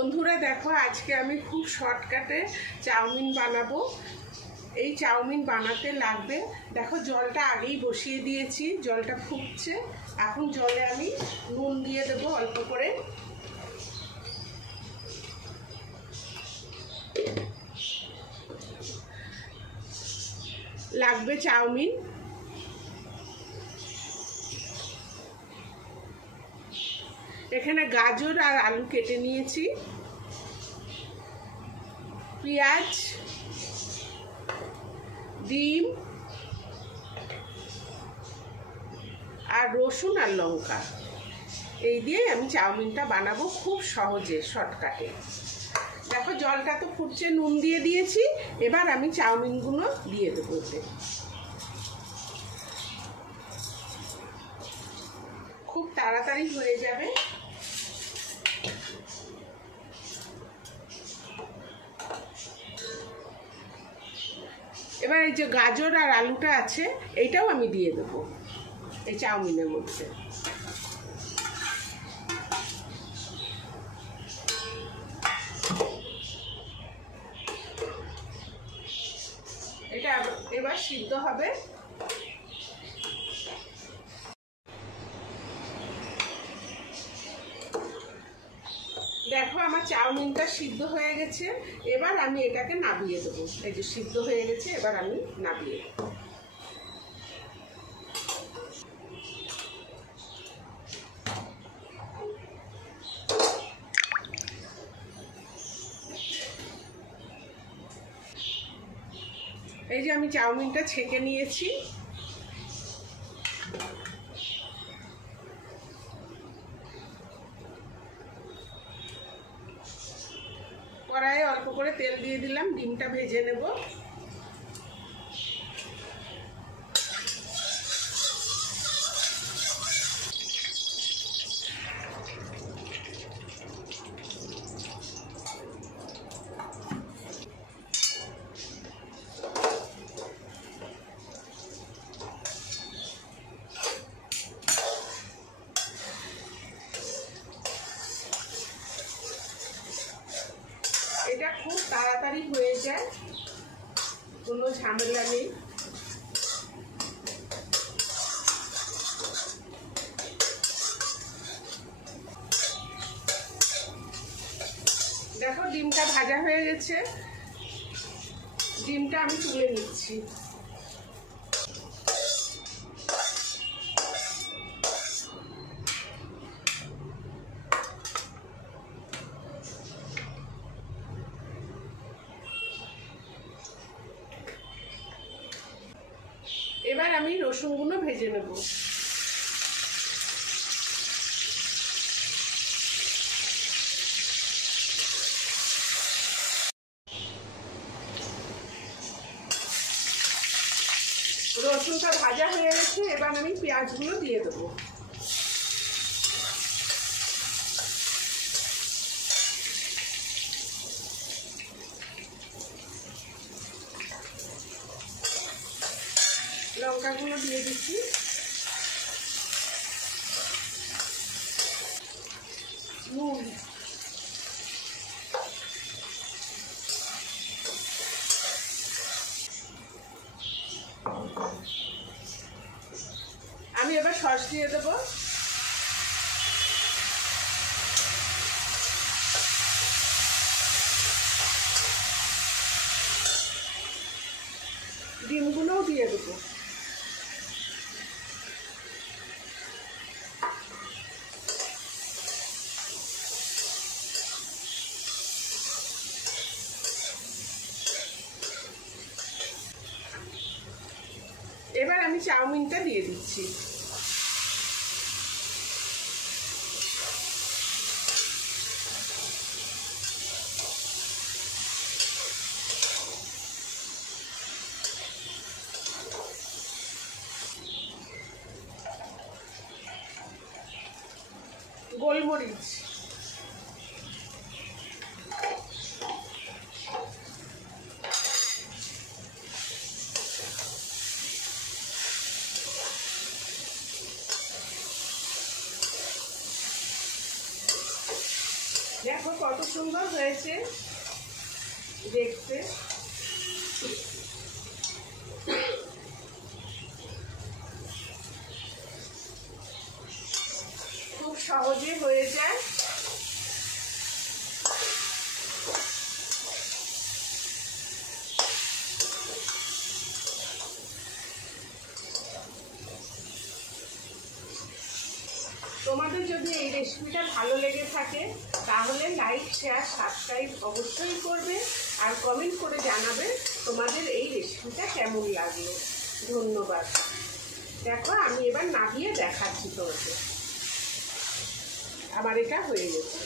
বন্ধুরা দেখো, আজকে আমি খুব শর্টকাটে চাউমিন বানাবো। এই চাউমিন বানাতে লাগবে, দেখো জলটা আগেই বসিয়ে দিয়েছি, জলটা ফুটছে। এখন জলে আমি নুন দিয়ে দেবো অল্প করে। লাগবে চাউমিন, এখানে গাজর আর আলু কেটে নিয়েছি, পেঁয়াজ, ডিম আর রসুন আর লঙ্কা, এই দিয়ে আমি চাউমিনটা বানাবো খুব সহজে শর্টকাটে। দেখো জলটা তো ফুটছে, নুন দিয়ে দিয়েছি, এবার আমি চাউমিনগুলো দিয়ে দেবো এতে। খুব তাড়াতাড়ি হয়ে যাবে। এবার এই যে গাজর আর আলুটা আছে, এইটাও আমি দিয়ে দেবো এই চাউমিনের মধ্যে। এটা এবার সিদ্ধ হবে। দেখো আমার চাউমিনটা সিদ্ধ হয়ে গেছে, এবার আমি এটাকে নাবিয়ে দেবো। এই যে সিদ্ধ হয়ে গেছে, এবার আমি নাবিয়ে দেবো। এই যে আমি চাউমিনটা ছেঁকে নিয়েছি। কড়াইয়ে অল্প করে তেল দিয়ে দিলাম, ডিমটা ভেজে নেব। এটা খুব তাড়াতাড়ি হয়ে যায়, কোনো ঝামেলা নেই। দেখো ডিমটা ভাজা হয়ে গেছে, ডিমটা আমি তুলে নিচ্ছি। এবার আমি রসুনগুলো ভেজে নেব। রসুনটা ভাজা হয়ে গেছে, এবার আমি পেঁয়াজগুলো দিয়ে দেবো। লঙ্কাগুলো দিয়ে দিচ্ছি। নুন, আমি এবার সস দিয়ে দেবো। ডিমগুলোও দিয়ে দেবো। এবার আমি চাউমিনটা দিয়ে দিচ্ছি। গোলমরিচ, দেখো কত সুন্দর হয়েছে দেখতে। খুব সহজে হয়ে যায়। তোমাদের যদি এই রেসিপিটা ভালো লেগে থাকে তাহলে লাইক, শেয়ার, সাবস্ক্রাইব অবশ্যই করবে আর কমেন্ট করে জানাবে তোমাদের এই রেসিপিটা কেমন লাগলো। ধন্যবাদ। দেখো আমি এবার নামিয়ে দেখাচ্ছি তোমাকে। আমার এটা হয়ে গেছে।